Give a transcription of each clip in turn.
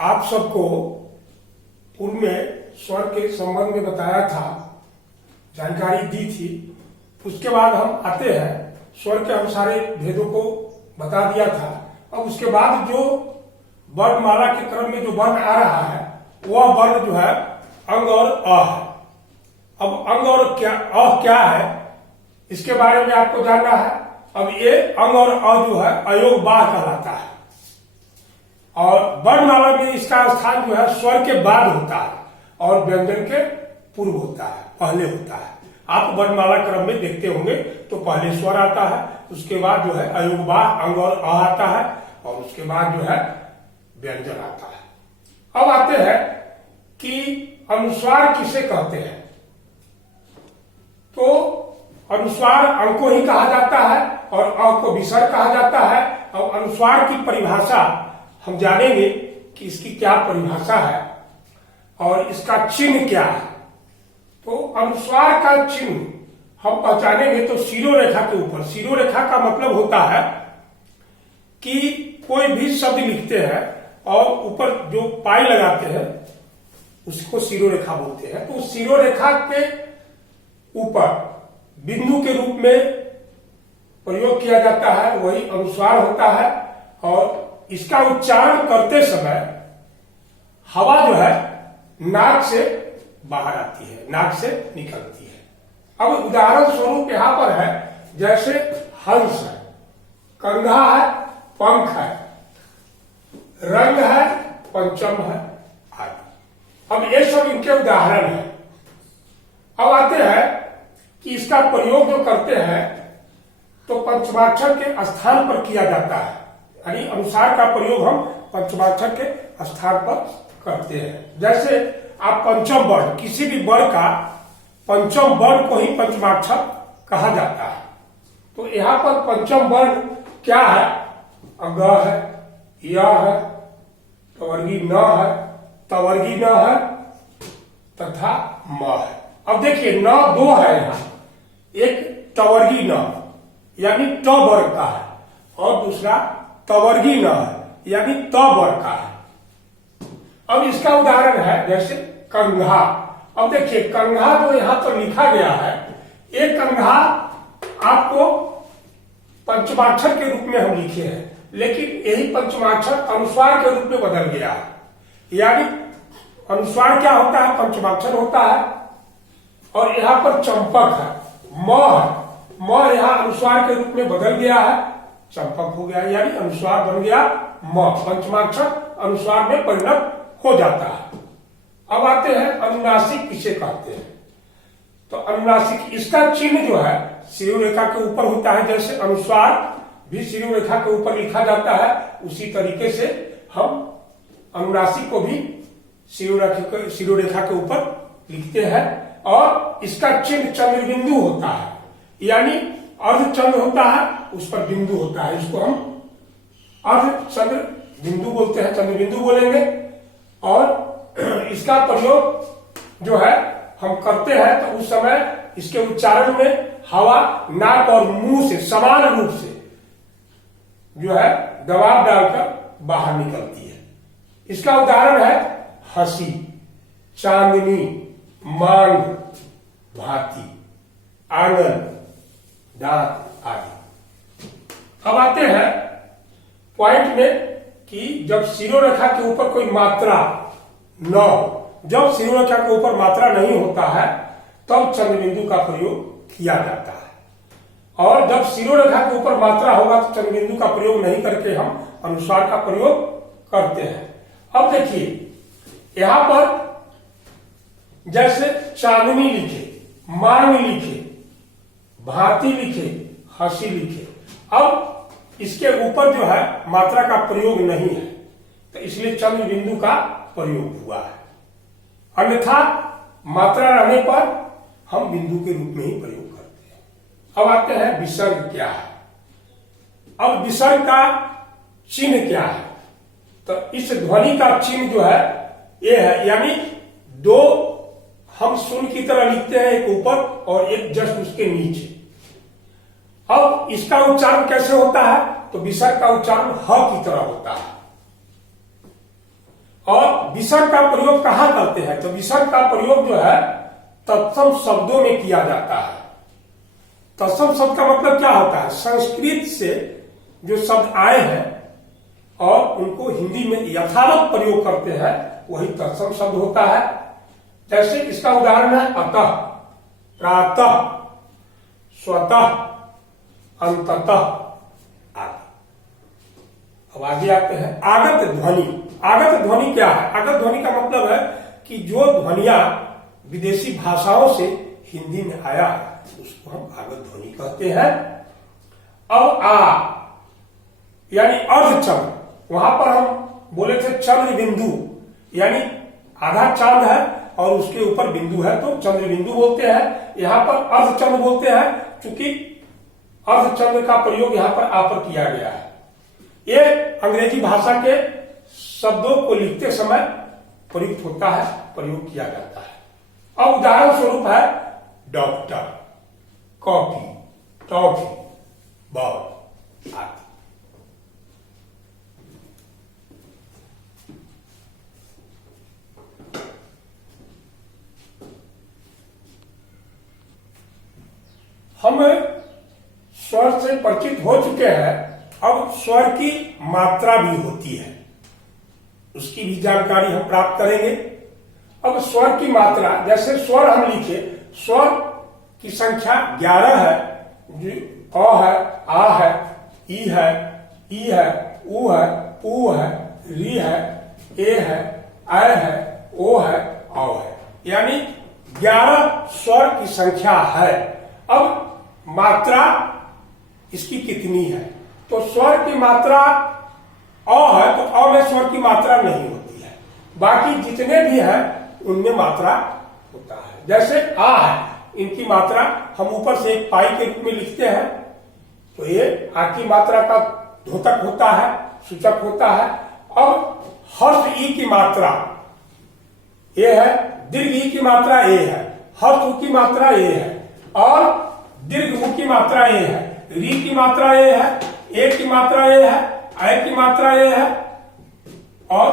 आप सबको पूर्व में स्वर के संबंध में बताया था, जानकारी दी थी। उसके बाद हम आते हैं, स्वर के हम सारे भेदों को बता दिया था। अब उसके बाद जो वर्णमाला के क्रम में जो वर्ण आ रहा है वह वर्ण जो है अंग और अ है। अब अंग और अ क्या है इसके बारे में आपको जानना है। अब ये अंग और अ जो है अयोग बाह कहलाता है और वर्णमाला में इसका स्थान जो है स्वर के बाद होता है और व्यंजन के पूर्व होता है, पहले होता है। आप वर्णमाला क्रम में देखते होंगे तो पहले स्वर आता है, उसके बाद जो है अयोग बाह अंग और अ आता है और उसके बाद जो है व्यंजन आता है। अब आते हैं कि अनुस्वार किसे कहते हैं। तो अनुस्वार अंग को ही कहा जाता है और अ को विसर्ग कहा जाता है। अब अनुस्वार की परिभाषा हम जानेंगे कि इसकी क्या परिभाषा है और इसका चिन्ह क्या है। तो अनुस्वार का चिन्ह हम पहचानेंगे तो शिरोरेखा के ऊपर। शिरोरेखा का मतलब होता है कि कोई भी शब्द लिखते हैं और ऊपर जो पाई लगाते हैं उसको शिरोरेखा बोलते हैं। तो शिरोरेखा के ऊपर बिंदु के रूप में प्रयोग किया जाता है, वही अनुस्वार होता है। और इसका उच्चारण करते समय हवा जो है नाक से बाहर आती है, नाक से निकलती है। अब उदाहरण स्वरूप यहां पर है, जैसे हंस है, कंघा है, पंख है, रंग है, पंचम है आदि। अब ये सब इनके उदाहरण है। अब आते हैं कि इसका प्रयोग जो करते हैं तो पंचमाक्षर के स्थान पर किया जाता है, यानी अनुसार का प्रयोग हम पंचमाक्षर के स्थान पर करते हैं। जैसे आप पंचम वर्ण, किसी भी वर्ण का पंचम वर्ण को ही पंचमाक्षर कहा जाता है। तो यहां पर पंचम वर्ण क्या है? अग है, य है, तवर्गी न है, तवर्गी न है तथा म है। अब देखिए न दो है यहां, एक तवर्गी न यानी ट वर्ण का है और दूसरा तवर्गी न है यानी त वर्ण का है। अब इसका उदाहरण है जैसे कंघा। अब देखिए कंघा जो यहां पर लिखा गया है, ये कंघा आपको पंचमाक्षर के रूप में हम लिखे हैं, लेकिन यही पंचमाक्षर अनुस्वार के रूप में बदल गया है। यानी अनुस्वार क्या होता है? पंचमाक्षर होता है और यहां पर चंपक है, म है, म यहां अनुस्वार के रूप में बदल गया है, चंपक हो गया, यानी अनुस्वार बन गया म। पंचमाक्षर अनुस्वार में परिणत हो जाता है। अब आते हैं अनुनासिक किसे कहते हैं। तो अनुनासिक, इसका चिन्ह जो है शिरोरेखा के ऊपर होता है। जैसे अनुस्वार भी शिरोरेखा के ऊपर लिखा जाता है, उसी तरीके से हम अनुनासिक को भी शिरोरेखा के ऊपर लिखते हैं। और इसका चिन्ह चंद्र बिंदु होता है, यानी अर्ध चंद्र होता है, उस पर बिंदु होता है। इसको हम अर्ध चंद्र बिंदु बोलते हैं, चंद्र बिंदु बोलेंगे। और इसका प्रयोग जो है हम करते हैं तो उस समय इसके उच्चारण में हवा नाक और मुंह से समान रूप से जो है दबाव डालकर बाहर निकलती है। इसका उदाहरण है हंसी, चांदनी, मांग, भांति, आंगन, दांत आदि। अब आते हैं पॉइंट में कि जब शिरोरेखा के ऊपर कोई मात्रा न हो, जब शिरोरेखा के ऊपर मात्रा नहीं होता है तब चंद्रबिंदु का प्रयोग किया जाता है। और जब शिरोरेखा के ऊपर मात्रा होगा तो चंद्रबिंदु का प्रयोग नहीं करके हम अनुस्वार का प्रयोग करते हैं। अब देखिए यहां पर जैसे चांदनी लिखे, मांग लिखे, भांति लिखे, हंसी लिखे। अब इसके ऊपर जो है मात्रा का प्रयोग नहीं है तो इसलिए चंद्र बिंदु का प्रयोग हुआ है। अन्यथा मात्रा रहने पर हम बिंदु के रूप में ही प्रयोग करते हैं। अब आते हैं विसर्ग क्या है। अब विसर्ग का चिन्ह क्या है? तो इस ध्वनि का चिन्ह जो है ये है, यानी दो हम शून्य की तरह लिखते हैं, एक ऊपर और एक जस्ट उसके नीचे। अब इसका उच्चारण कैसे होता है? तो विसर्ग का उच्चारण ह की तरह होता है और विसर्ग का प्रयोग कहाँ करते हैं? तो विसर्ग का प्रयोग जो है तत्सम शब्दों में किया जाता है। तत्सम शब्द का मतलब क्या होता है? संस्कृत से जो शब्द आए हैं और उनको हिंदी में यथावत प्रयोग करते हैं, वही तत्सम शब्द होता है। जैसे इसका उदाहरण है अतः, प्रातः, स्वतः, अंततः आदि। अब आगे आते हैं आगत ध्वनि। आगत ध्वनि क्या है? आगत ध्वनि का मतलब है कि जो ध्वनिया विदेशी भाषाओं से हिंदी में आया है उसको हम आगत ध्वनि कहते हैं। अब आ यानी अर्धचंद्र, वहां पर हम बोले थे चंद्र बिंदु, यानी आधा चांद है और उसके ऊपर बिंदु है तो चंद्र बिंदु बोलते हैं। यहां पर अर्धचंद्र बोलते हैं क्योंकि अर्धचंद्र का प्रयोग यहां पर आ पर किया गया है। ये अंग्रेजी भाषा के शब्दों को लिखते समय प्रयुक्त होता है, प्रयोग किया जाता है। अब उदाहरण स्वरूप है डॉक्टर, कॉफी, टॉफी, बॉल आदि। हम स्वर से परिचित हो चुके हैं। अब स्वर की मात्रा भी होती है, उसकी भी जानकारी हम प्राप्त करेंगे। अब स्वर की मात्रा, जैसे स्वर हम लिखे, स्वर की संख्या 11 है। जो अ है, आ है, ई है, ई है, उ है, उ है, री है, ए है, ऐ है, ओ है, औ है, यानी 11 स्वर की संख्या है। अब मात्रा इसकी कितनी है? तो स्वर की मात्रा अ है तो अ में स्वर की मात्रा नहीं होती है, बाकी जितने भी हैं उनमें मात्रा होता है। जैसे आ है, इनकी मात्रा हम ऊपर से एक पाई के रूप में लिखते हैं तो ये आ की मात्रा का द्योतक होता है, सूचक होता है। अब हर्ष ई की मात्रा ए है, दीर्घ ई की मात्रा ए है, हर्ष उ की मात्रा ए है और दीर्घ उ की मात्रा ए है, री की मात्रा ए है, ए की मात्रा ए है, ऐ की मात्रा ए है और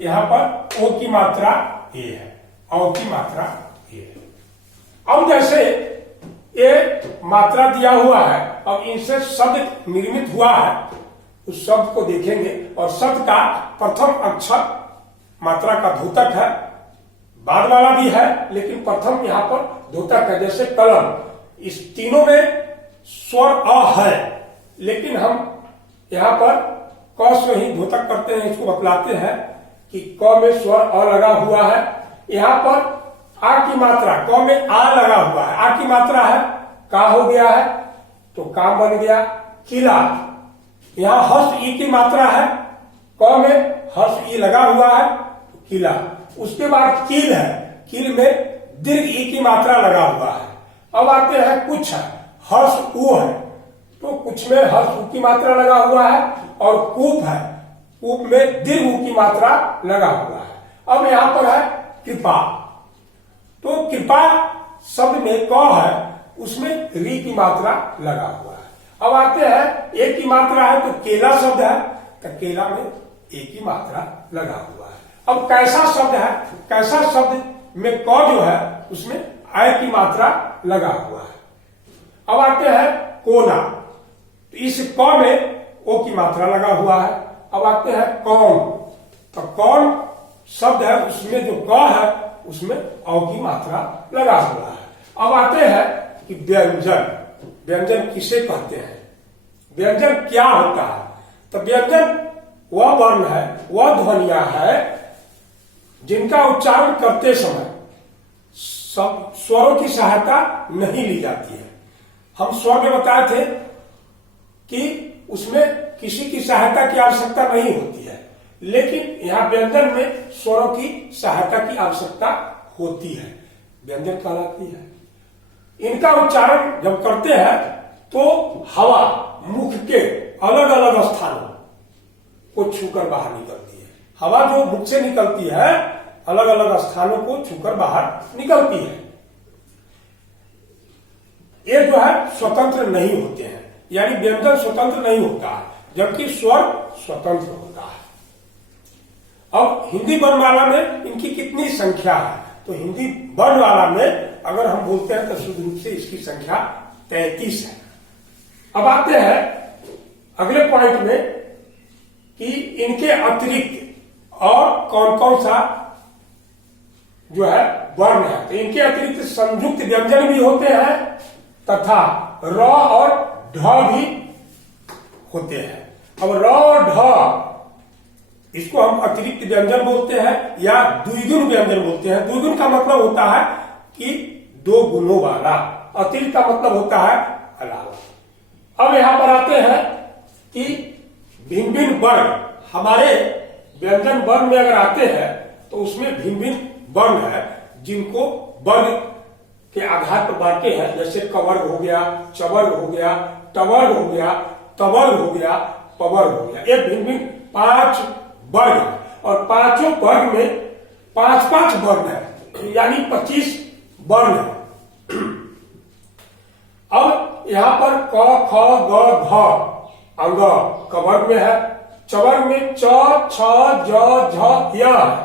यहां पर ओ की मात्रा ए है, औ की मात्रा ए है। अब जैसे ये मात्रा दिया हुआ है, अब इनसे शब्द निर्मित हुआ है, उस शब्द को देखेंगे और शब्द का प्रथम अक्षर मात्रा का द्योतक है, बाद वाला भी है लेकिन प्रथम यहां पर द्योतक है। जैसे कलम, इस तीनों में स्वर अ है लेकिन हम यहां पर क से ही द्योतक करते हैं, इसको बतलाते हैं कि क में स्वर अ लगा हुआ है। यहां पर आ की मात्रा, क में आ लगा हुआ है, आ की मात्रा है, का हो गया है तो काम बन गया किला। यहां हर्ष ई की मात्रा है, क में हर्ष ई लगा हुआ है तो किला। उसके बाद कील है, कील में दीर्घ ई की मात्रा लगा हुआ है। अब आते हैं कुछ है, हर्ष उ है तो कुछ में हर्ष उ की मात्रा लगा हुआ है और कूप है, कूप में दीर्घ उ की मात्रा लगा हुआ है। अब यहां पर है कृपा, तो कृपा शब्द में क है, उसमें री की मात्रा लगा हुआ है। अब आते हैं ए की मात्रा है तो केला शब्द है तो केला में ए की मात्रा लगा हुआ है। अब कैसा शब्द है, कैसा शब्द में क जो है उसमें ऐ की मात्रा लगा हुआ है। अब आते हैं कोना, तो इस क में ओ की मात्रा लगा हुआ है। अब आते हैं कौन, तो कौन शब्द है उसमें जो क है उसमें औ की मात्रा लगा हुआ है। अब आते हैं कि व्यंजन, व्यंजन किसे कहते हैं, व्यंजन क्या होता है? तो व्यंजन वह वर्ण है, वह ध्वनिया है जिनका उच्चारण करते समय सब स्वरों की सहायता नहीं ली जाती है। हम स्वर में बताए थे कि उसमें किसी की सहायता की आवश्यकता नहीं होती है, लेकिन यहाँ व्यंजन में स्वरों की सहायता की आवश्यकता होती है, व्यंजन कहलाती है। इनका उच्चारण जब करते हैं तो हवा मुख के अलग अलग स्थानों को छूकर बाहर निकलती है। हवा जो मुख से निकलती है अलग अलग स्थानों को छूकर बाहर निकलती है। ये जो है स्वतंत्र नहीं होते हैं, यानी व्यंजन स्वतंत्र नहीं होता है जबकि स्वर स्वतंत्र होता है। अब हिंदी वर्णमाला में इनकी कितनी संख्या है? तो हिंदी वर्णमाला में अगर हम बोलते हैं तो शुद्ध रूप से इसकी संख्या 33 है। अब आते हैं अगले पॉइंट में कि इनके अतिरिक्त और कौन कौन सा जो है वर्ण है। तो इनके अतिरिक्त संयुक्त व्यंजन भी होते हैं तथा र और ढ भी होते हैं। अब र और ढ इसको हम अतिरिक्त व्यंजन बोलते हैं या द्विगुण व्यंजन बोलते हैं। द्विगुण का मतलब होता है कि दो गुणों वाला, अतिरिक्त का मतलब होता है अलावा। अब यहां पर आते हैं कि भिन्न भिन्न वर्ण हमारे व्यंजन वर्ण में अगर आते हैं तो उसमें भिन्न भिन्न वर्ण है जिनको वर्ग के आधार पर बांटे हैं। जैसे कवर्ग हो गया, चवर्ग हो गया, टवर्ग हो गया, तवर्ग हो गया, पवर्ग हो गया। ये भिन्न भिन्न 5 वर्ग है और पांचों वर्ग में 5-5 वर्ण है, यानी 25 वर्ण है। अब यहां पर क ख ग घ अंग कवर्ग में है, चवर्ग में च छ ज झ य है,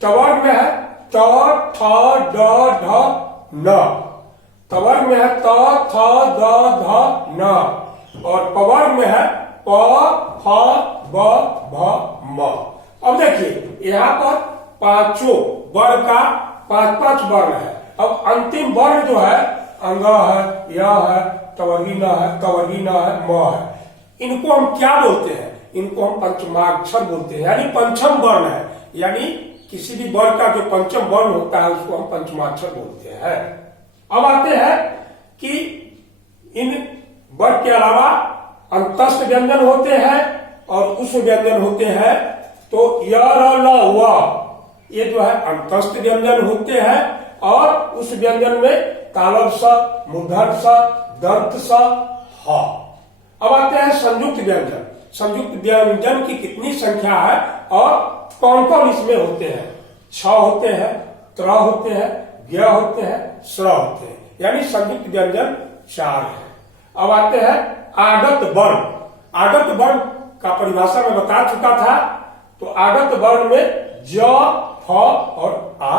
टवर्ग में है ट ठ ड ढ न, तवर्ग में है त थ द ध न और पवर्ग में है प फ ब भ म। अब देखिए यहां पर पांचों वर्ण का 5-5 वर्ण है। अब अंतिम वर्ण जो है अंग है, य है, तवर्गी न है, कवर्गी न है, म है। इनको हम क्या बोलते हैं? इनको हम पंचमाक्षर बोलते हैं, यानी पंचम वर्ण है। यानी किसी भी वर्ण का जो पंचम वर्ण होता है उसको हम पंचमाक्षर बोलते हैं। अब आते हैं कि इन वर्ण के अलावा अंतस्थ व्यंजन होते हैं और उस व्यंजन होते हैं। तो य र ल व ये जो है अंतस्थ व्यंजन होते हैं और उस व्यंजन में तालव स, मूर्धन्य स, दंत स, ह। अब आते हैं संयुक्त व्यंजन। संयुक्त व्यंजन की कितनी संख्या है और कौन कौन इसमें होते हैं? छ होते हैं, त्र होते हैं, ज्ञ होते हैं, स्र होते हैं, यानी संयुक्त व्यंजन 4 है। अब आते हैं आगत वर्ण। आगत वर्ण का परिभाषा मैं बता चुका था। तो आगत वर्ण में ज, फ और आ